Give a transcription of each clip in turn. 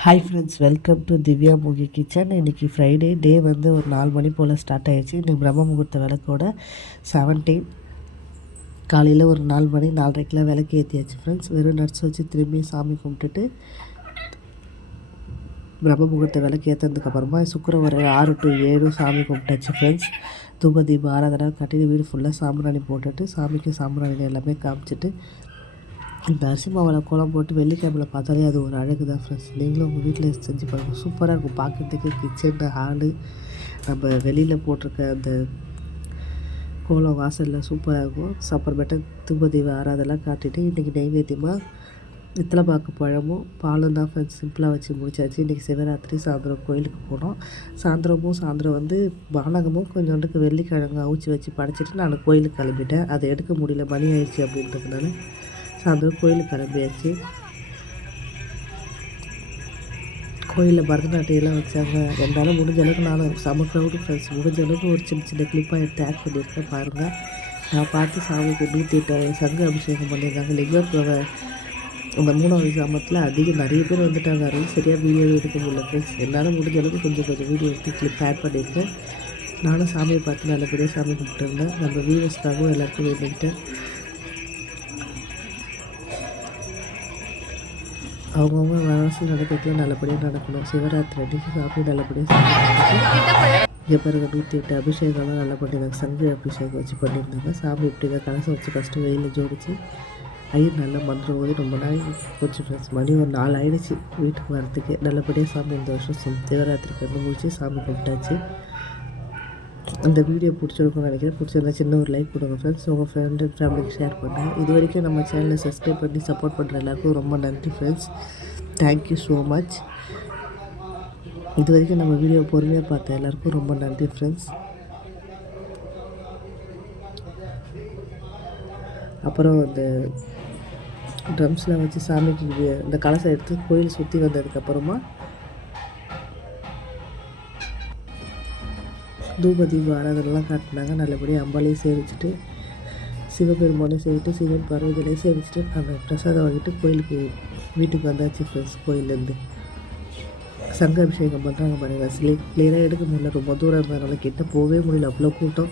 Hi friends welcome to Divya movie kitchen இன்றைக்கி Friday day வந்து ஒரு நாலு மணி போல் ஸ்டார்ட் ஆகிடுச்சு இன்றைக்கி பிரம்ம முகூர்த்த விளக்கோட செவன்டீன் காலையில் ஒரு நாலு மணி நாலரைக்கெலாம் விளக்கு ஏற்றியாச்சு ஃப்ரெண்ட்ஸ் வெறும் நட்ஸ் வச்சு திரும்பி சாமி கும்பிட்டுட்டு பிரம்ம முகூர்த்த விளக்கு ஏற்றதுக்கப்புறமா சுக்கரம் ஆறு டு ஏழு சாமி கும்பிட்டாச்சு ஃப்ரெண்ட்ஸ் தூப தீப ஆராதனை கட்டிட்டு வீடு ஃபுல்லாக சாம்பிராணி போட்டுட்டு சாமிக்கு சாம்பிராணி எல்லாமே காமிச்சிட்டு இந்த அரிசி மாவில் கோலம் போட்டு வெள்ளிக்கிழமையில் பார்த்தாலே அது ஒரு அழகு தான் ஃப்ரெண்ட்ஸ் நீங்களும் உங்கள் வீட்டில் செஞ்சு பாருங்கள் சூப்பராக இருக்கும். பார்க்குறதுக்கு கிச்சன் ஹாலு நம்ம வெளியில் போட்டிருக்க அந்த கோலம் வாசலில் சூப்பராக இருக்கும். அப்புறமேட்டு தூபதீப ஆராதெல்லாம் காட்டிட்டு இன்றைக்கி நெய்வேத்தியமாக பாக்கு பழமும் பாலும் தான் ஃப்ரெண்ட்ஸ் சிம்பிளாக வச்சு முடிச்சாச்சு. இன்றைக்கி சிவராத்திரி சாயந்தரம் கோயிலுக்கு போனோம். சாயந்தரமும் சாயந்தரம் வந்து பானகமும் கொஞ்சோண்டுக்கு வெள்ளிக்கிழங்கு அவிச்சு வச்சு படைச்சிட்டு நான் கோயிலுக்கு கிளம்பிட்டேன். அதை எடுக்க முடியல. மணி ஆயிடுச்சு அப்படின்றதுனால சாயந்தரம் கோயிலுக்கு கிளம்பியாச்சு. கோயிலில் பரதநாட்டியெல்லாம் வச்சாங்க. ரெண்டாலும் முடிஞ்ச அளவுக்கு நான் செம க்ரௌடு ஃப்ரெண்ட்ஸ் முடிஞ்ச அளவுக்கு ஒரு சின்ன சின்ன கிளிப்பாக எடுத்து ஆட் பண்ணியிருக்கேன் பாருங்கள் நான் பார்த்து சாமிக்கு நூற்றி எட்டு சங்க அபிஷேகம் பண்ணியிருந்தாங்க. லிங்கப்பிரவை அந்த மூணாவது சாமத்தில் அதிகம் நிறைய பேர் வந்துட்டாங்க. அதுவும் சரியாக வீடியோ எடுக்க முடியல ஃப்ரெண்ட்ஸ் என்னால் முடிஞ்ச அளவுக்கு கொஞ்சம் கொஞ்சம் வீடியோ எடுத்து கிளிப் ஆட் பண்ணியிருக்கேன். நானும் சாமியை பார்த்து நல்லபடியாக சாமி கும்பிட்டுருந்தேன் நம்ம வீடியோஸ்க்காகவும் எல்லாருக்கும் வேண்டிக்கிட்டேன். அவங்கவுங்க மனசு நடக்கிறதுல நல்லபடியாக நடக்கணும். சிவராத்திரி அன்றைக்கி சாமி நல்லபடியாக இங்கே பாருங்க நூற்றி எட்டு அபிஷேகம்லாம் நல்லா பண்ணியிருந்தாங்க. சங்க அபிஷேகம் வச்சு பண்ணியிருந்தாங்க. சாமி இப்படி தான் கலசம் வச்சு ஃபஸ்ட்டு வெயிலில் ஜோடிச்சு ஐயர் நல்லா மந்திரம் போது ரொம்ப நாள் போச்சு ஃப்ரெண்ட்ஸ் மணி ஒரு நாலு ஆயிடுச்சு வீட்டுக்கு வரத்துக்கு நல்லபடியாக சாமி இந்த வருஷம் சிவராத்திரிக்கு வந்து முடிச்சு சாமி கும்பிட்டாச்சு. அந்த வீடியோ பிடிச்சிருக்கும்னு நினைக்கிறேன். பிடிச்சிருந்தா சின்ன ஒரு லைக் கொடுங்க ஃப்ரெண்ட்ஸ் உங்கள் ஃப்ரெண்டு ஃபேமிலிக்கு ஷேர் பண்ணுங்கள் இது வரைக்கும் நம்ம சேனலை சப்ஸ்கிரைப் பண்ணி சப்போர்ட் பண்ணுற எல்லாருக்கும் ரொம்ப நன்றி ஃப்ரெண்ட்ஸ் தேங்க்யூ ஸோ மச் இது வரைக்கும் நம்ம வீடியோ பொறுமையாக பார்த்த எல்லாருக்கும் ரொம்ப நன்றி ஃப்ரெண்ட்ஸ் அப்புறம் இந்த ட்ரம்ஸில் வச்சு சாமிக்கு இந்த கலசை எடுத்து கோயில் சுற்றி வந்ததுக்கப்புறமா தூப ஆராதனைலாம் காட்டினாங்க. நல்லபடியாக அம்பாலையும் சேவிச்சுட்டு சிவபெருமானையும் சேவிட்டு சிவன் பர்வதிலையும் சேவிச்சுட்டு அந்த பிரசாதம் வாங்கிட்டு கோயிலுக்கு வீட்டுக்கு வந்தாச்சு ஃப்ரெண்ட்ஸ் கோயிலேருந்து சங்க அபிஷேகம் பண்ணுறாங்க பாருங்க. சிலை கிளியராக எடுக்க முடியல. ரொம்ப தூரம் இருந்ததுனால கிட்ட போகவே முடியல. அவ்வளோ கூட்டம்.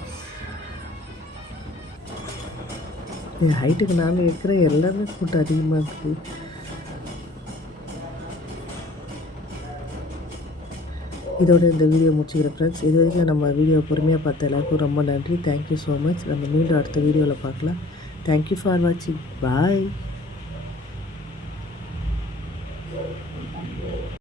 ஹைட்டுக்கு நானும் இருக்கிற எல்லாமே கூட்டம் அதிகமாக இருக்குது இதோட இந்த வீடியோ முடிச்சுக்கிறேன் ஃப்ரெண்ட்ஸ் இது வரைக்கும் நம்ம வீடியோ பொறுமையாக பார்த்த எல்லாருக்கும் ரொம்ப நன்றி. தேங்க்யூ ஸோ மச் நம்ம மீண்டும் அடுத்த வீடியோவில் பார்க்கலாம். தேங்க்யூ ஃபார் வாட்சிங் பாய்